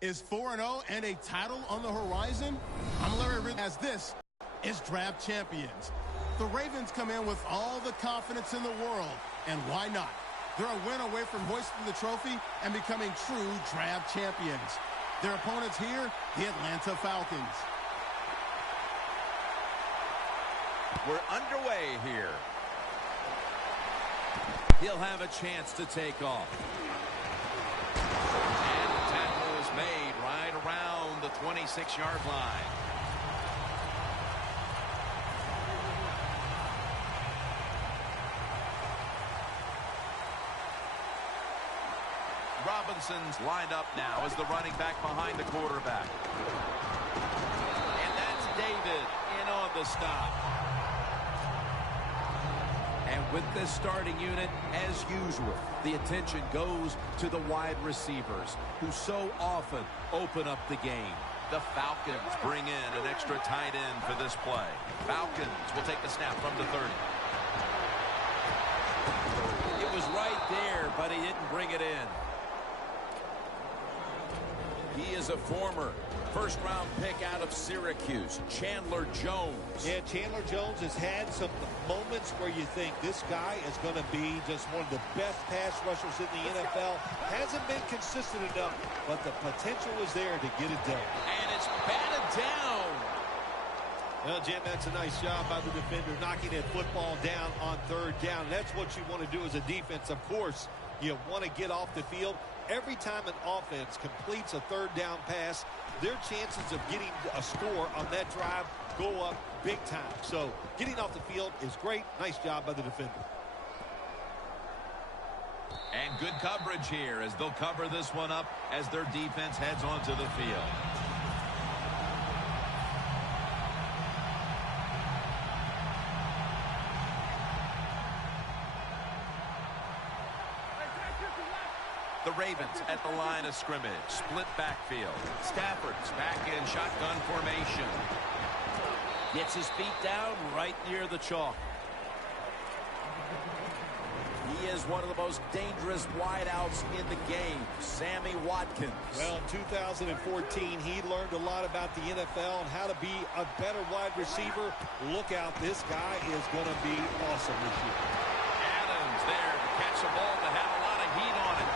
is 4-0 and a title on the horizon? I'm Larry Ridley, as this is Draft Champions. The Ravens come in with all the confidence in the world, and why not? They're a win away from hoisting the trophy and becoming true draft champions. Their opponents here, the Atlanta Falcons. We're underway here. He'll have a chance to take off. And the tackle is made right around the 26-yard line. Robinson's lined up now as the running back behind the quarterback. And that's David in on the stop. And with this starting unit, as usual, the attention goes to the wide receivers who so often open up the game. The Falcons bring in an extra tight end for this play. Falcons will take the snap from the 30. It was right there, but he didn't bring it in. He is a former first-round pick out of Syracuse, Chandler Jones. Yeah, Chandler Jones has had some moments where you think this guy is going to be just one of the best pass rushers in the NFL. Hasn't been consistent enough, but the potential is there to get it done. And it's batted down. Well, Jim, that's a nice job by the defender knocking that football down on third down. That's what you want to do as a defense. Of course, you want to get off the field. Every time an offense completes a third down pass, their chances of getting a score on that drive go up big time. So getting off the field is great. Nice job by the defender. And good coverage here as they'll cover this one up as their defense heads onto the field. The Ravens at the line of scrimmage. Split backfield. Stafford's back in shotgun formation. Gets his feet down right near the chalk. He is one of the most dangerous wideouts in the game, Sammy Watkins. Well, in 2014, he learned a lot about the NFL and how to be a better wide receiver. Look out, this guy is going to be awesome this year. Adams there to catch the ball that had a lot of heat on it.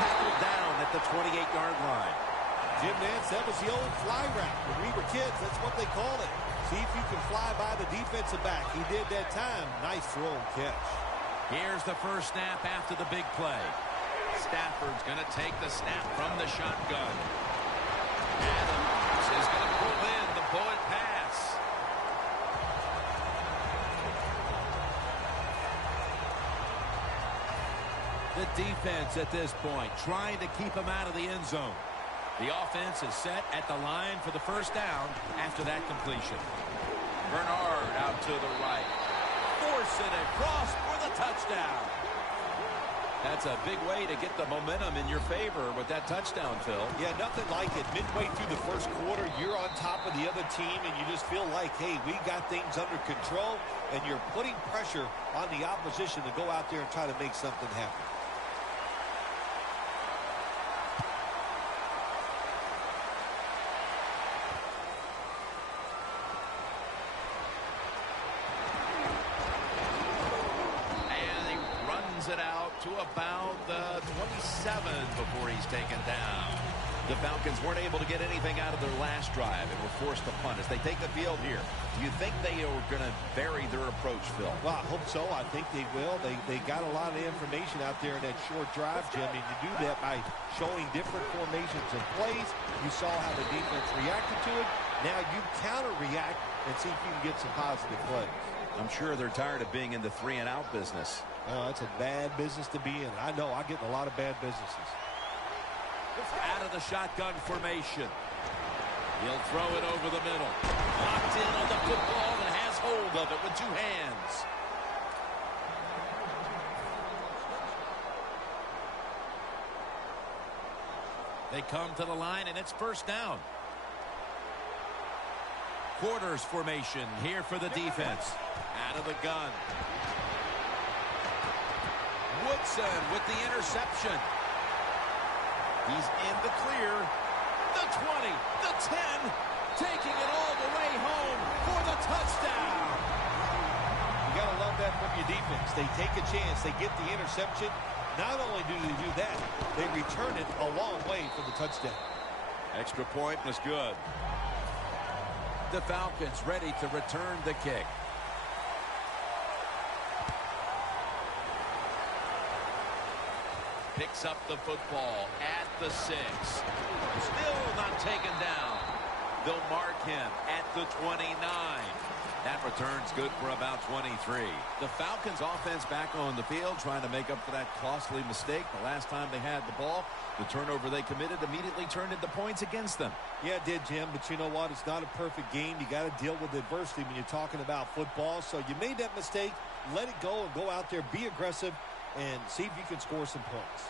Tackled down at the 28-yard line. Jim Nantz, that was the old fly route. When we were kids, that's what they called it. See if you can fly by the defensive back. He did that time. Nice throw and catch. Here's the first snap after the big play. Stafford's going to take the snap from the shotgun. Adams is going to pull in the bullet pass. The defense at this point trying to keep him out of the end zone. The offense is set at the line for the first down after that completion. Bernard out to the right. Force it across for the touchdown. That's a big way to get the momentum in your favor with that touchdown, Phil. Yeah, nothing like it. Midway through the first quarter, you're on top of the other team, and you just feel like, hey, we got things under control, and you're putting pressure on the opposition to go out there and try to make something happen. It out to about the 27 before he's taken down. The Falcons weren't able to get anything out of their last drive and were forced to punt as they take the field here. Do you think they are going to vary their approach, Phil? Well, I hope so. I think they will. They got a lot of information out there in that short drive, Jim, and you do that by showing different formations and plays. You saw how the defense reacted to it. Now you counter-react and see if you can get some positive plays. I'm sure they're tired of being in the 3-and-out business. Oh, that's a bad business to be in. I know. I get in a lot of bad businesses. Out of the shotgun formation. He'll throw it over the middle. Locked in on the football and has hold of it with two hands. They come to the line, and it's first down. Quarters formation here for the defense. Out of the gun. Woodson with the interception. He's in the clear. the 20, the 10, taking it all the way home for the touchdown. You got to love that from your defense. They take a chance. They get the interception. Not only do they do that, they return it a long way for the touchdown. Extra point was good. The Falcons ready to return the kick. Picks up the football at the 6. Still not taken down. They'll mark him at the 29. That return's good for about 23. The Falcons offense back on the field trying to make up for that costly mistake. The last time they had the ball, the turnover they committed immediately turned into points against them. Yeah, it did, Jim, but you know what? It's not a perfect game. You got to deal with adversity when you're talking about football. So you made that mistake, let it go, and go out there, be aggressive, and see if you can score some points.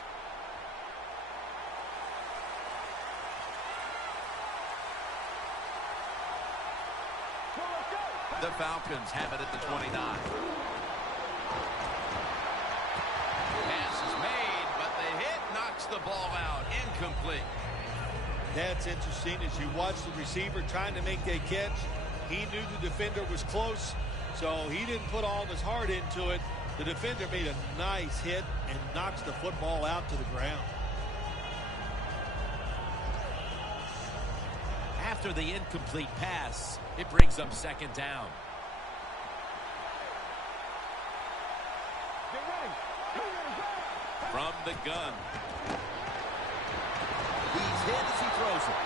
The Falcons have it at the 29. Pass is made, but the hit knocks the ball out. Incomplete. That's interesting. As you watch the receiver trying to make that catch, he knew the defender was close, so he didn't put all his heart into it. The defender made a nice hit and knocks the football out to the ground. After the incomplete pass, it brings up second down. From the gun. He's hit as he throws it.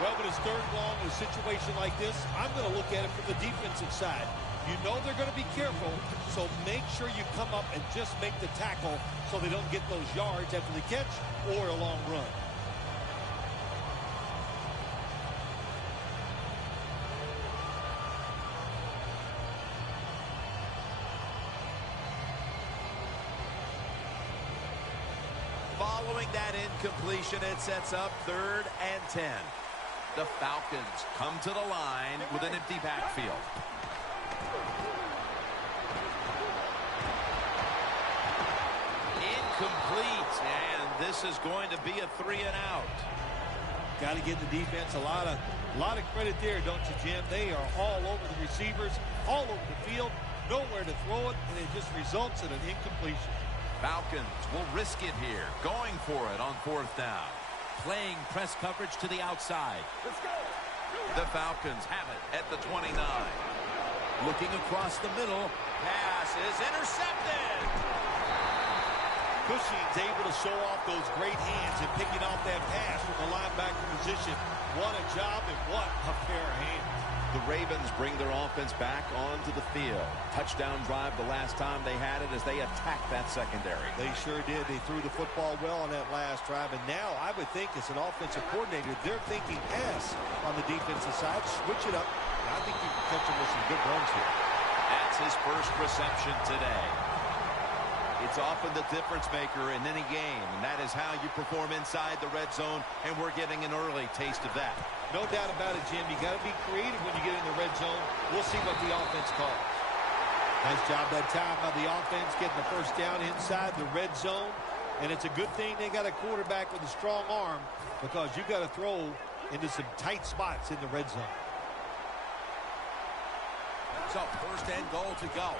Well, when it's third and long in a situation like this, I'm going to look at it from the defensive side. You know they're going to be careful, so make sure you come up and just make the tackle so they don't get those yards after the catch or a long run. Following that incompletion, it sets up 3rd and 10. The Falcons come to the line with an empty backfield. Incomplete, and this is going to be a 3 and out. Got to give the defense a lot of credit there, don't you, Jim? They are all over the receivers, all over the field, nowhere to throw it, and it just results in an incompletion. Falcons will risk it here, going for it on 4th down. Playing press coverage to the outside. Let's go. The Falcons have it at the 29. Looking across the middle. Pass is intercepted. Cushing's able to show off those great hands and picking off that pass from the linebacker position. What a job and what a pair of hands. The Ravens bring their offense back onto the field. Touchdown drive the last time they had it as they attacked that secondary. They sure did. They threw the football well on that last drive. And now I would think as an offensive coordinator, they're thinking pass on the defensive side. Switch it up. I think you can catch them with some good runs here. That's his first reception today. It's often the difference maker in any game, and that is how you perform inside the red zone, and we're getting an early taste of that. No doubt about it, Jim. You got to be creative when you get in the red zone. We'll see what the offense calls. Nice job that time by the offense getting the first down inside the red zone. And it's a good thing they got a quarterback with a strong arm because you got to throw into some tight spots in the red zone. So 1st and goal to go.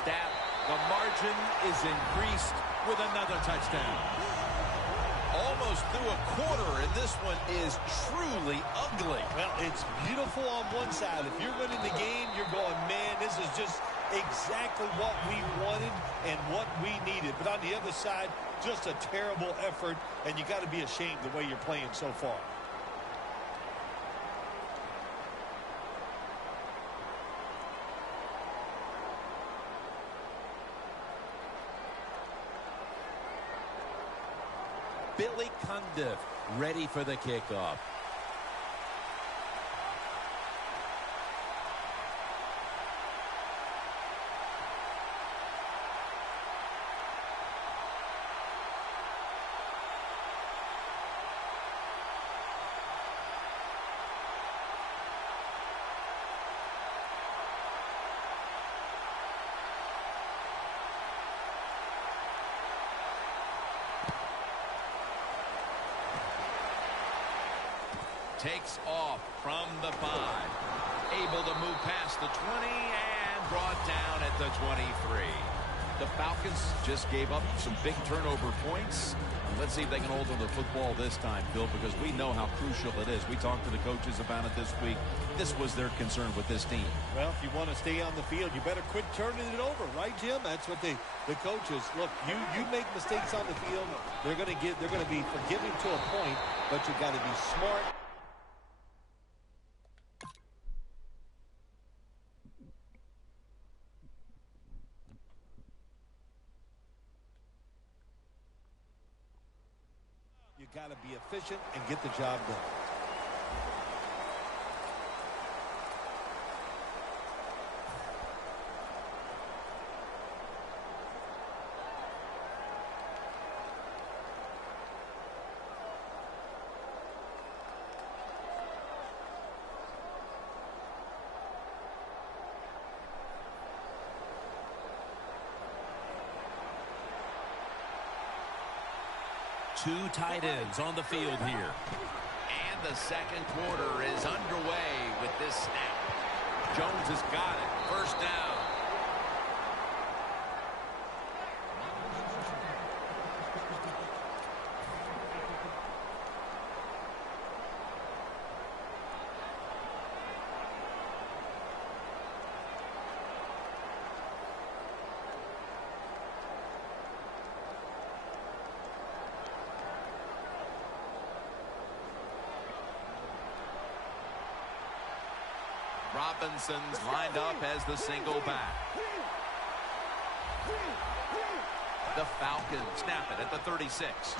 Snap. The margin is increased with another touchdown. Almost through a quarter, and this one is truly ugly. Well, it's beautiful on one side. If you're winning the game, you're going, man, this is just exactly what we wanted and what we needed. But on the other side, just a terrible effort, and you got to be ashamed the way you're playing so far. Billy Cundiff ready for the kickoff. takes off from the 5. Able to move past the 20 and brought down at the 23. The Falcons just gave up some big turnover points. Let's see if they can hold on to the football this time, Bill, because we know how crucial it is. We talked to the coaches about it this week. This was their concern with this team. Well, if you want to stay on the field, you better quit turning it over, right, Jim? That's what the coaches look. You make mistakes on the field, they're going to be forgiving to a point, but you got to be smart. You got to be efficient and get the job done. Two tight ends on the field here. And the second quarter is underway with this snap. Jones has got it. First down. Robinson's lined up as the single back. The Falcons snap it at the 36.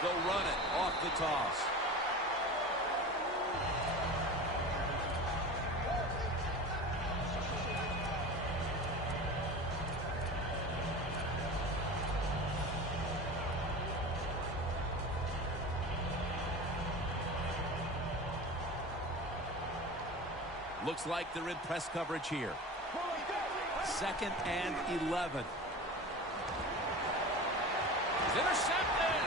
They'll run it off the toss. Looks like they're in press coverage here. 2nd and 11. It's intercepted.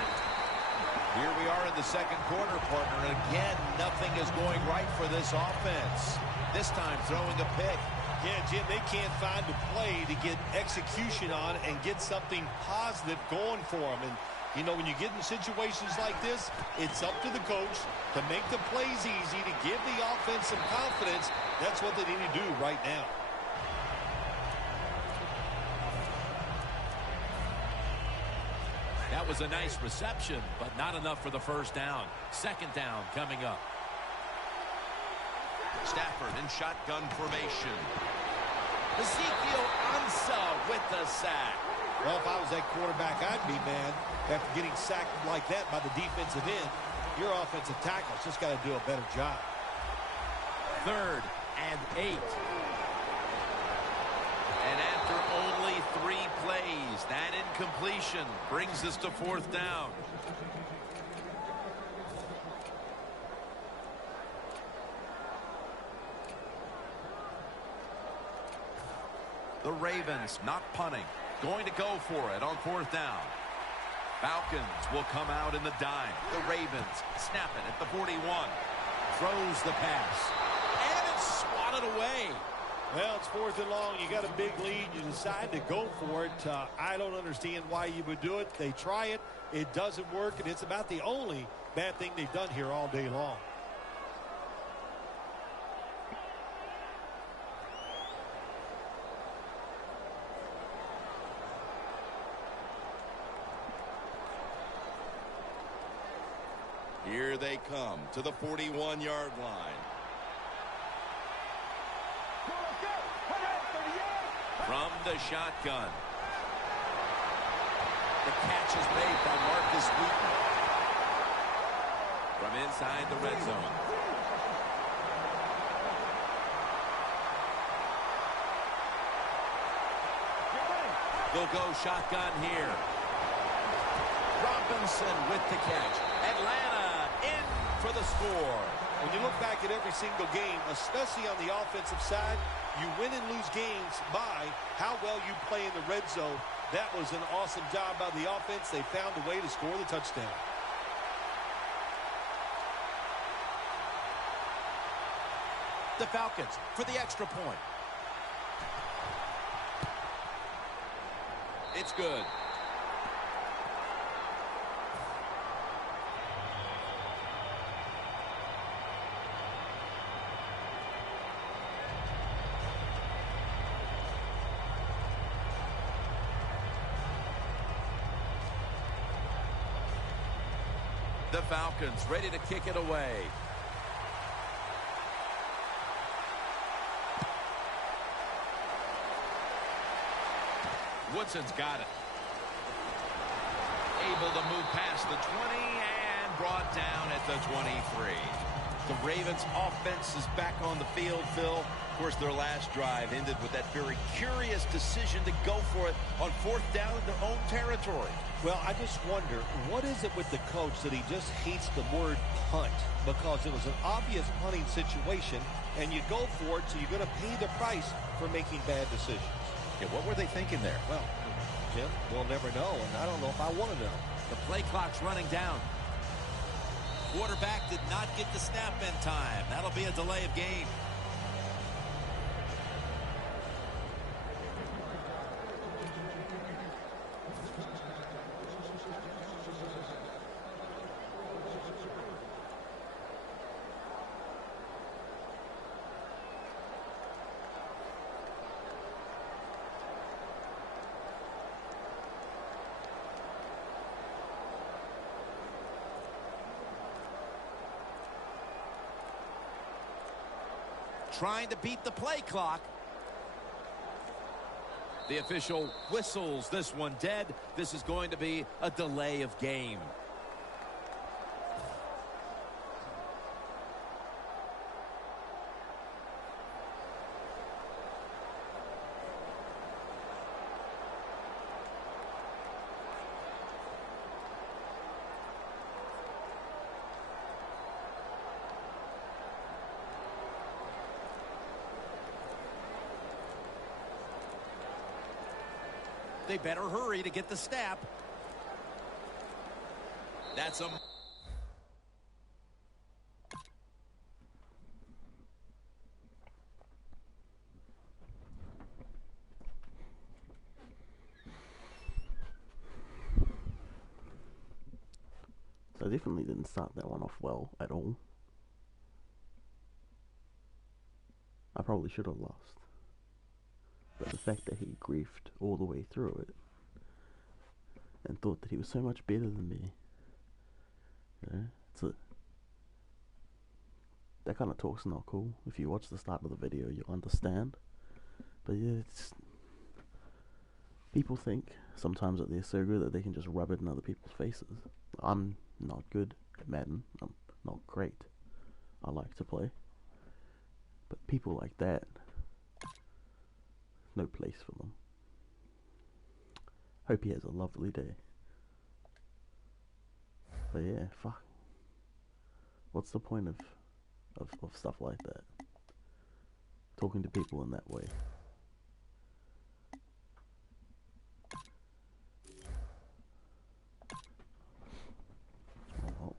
Here we are in the second quarter, partner. And again, nothing is going right for this offense. This time throwing a pick. Yeah, Jim, they can't find a play to get execution on and get something positive going for them. And, you know, when you get in situations like this, it's up to the coach to make the plays easy, to give the offense some confidence. That's what they need to do right now. That was a nice reception, but not enough for the first down. Second down coming up. Stafford in shotgun formation. Ezekiel Ansah with the sack. Well, if I was that quarterback, I'd be mad after getting sacked like that by the defensive end. Your offensive tackle's just got to do a better job. 3rd and 8. And after only 3 plays, that incompletion brings us to 4th down. The Ravens not punting. Going to go for it on 4th down. Falcons will come out in the dime. The Ravens snap it at the 41. Throws the pass. And it's swatted away. Well, it's 4th and long. You got a big lead. You decide to go for it. I don't understand why you would do it. They try it. It doesn't work. And it's about the only bad thing they've done here all day long. Here they come to the 41-yard line. From the shotgun. The catch is made by Marcus Wheaton. From inside the red zone. They'll go shotgun here. Robinson with the catch. Atlanta in for the score. When you look back at every single game, especially on the offensive side, you win and lose games by how well you play in the red zone. That was an awesome job by the offense. They found a way to score the touchdown. The Falcons for the extra point. It's good. The Falcons ready to kick it away. Woodson's got it. Able to move past the 20 and brought down at the 23. The Ravens offense is back on the field, Phil. Of course, their last drive ended with that very curious decision to go for it on 4th down in their own territory. Well, I just wonder, what is it with the coach that he just hates the word punt? Because it was an obvious punting situation, and you go for it, so you're going to pay the price for making bad decisions. Yeah, what were they thinking there? Well, Jim, we'll never know, and I don't know if I want to know. The play clock's running down. Quarterback did not get the snap in time. That'll be a delay of game. Trying to beat the play clock. The official whistles this one dead. This is going to be a delay of game. They better hurry to get the snap. That's a... So I definitely didn't start that one off well at all. I probably should have lost. But the fact that he griefed all the way through it and thought that he was so much better than me, you know, that kind of talk's not cool. If you watch the start of the video, you'll understand. But yeah, people think sometimes that they're so good that they can just rub it in other people's faces. I'm not good at Madden. I'm not great. I like to play. But people like that, no place for them. Hope he has a lovely day. But yeah, fuck. What's the point of stuff like that? Talking to people in that way. Oh.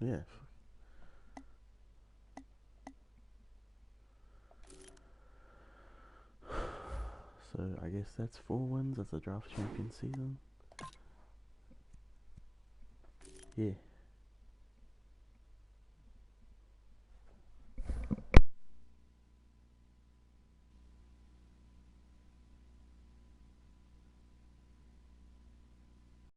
Yeah. So I guess that's 4 wins. That's a draft champion season. Yeah.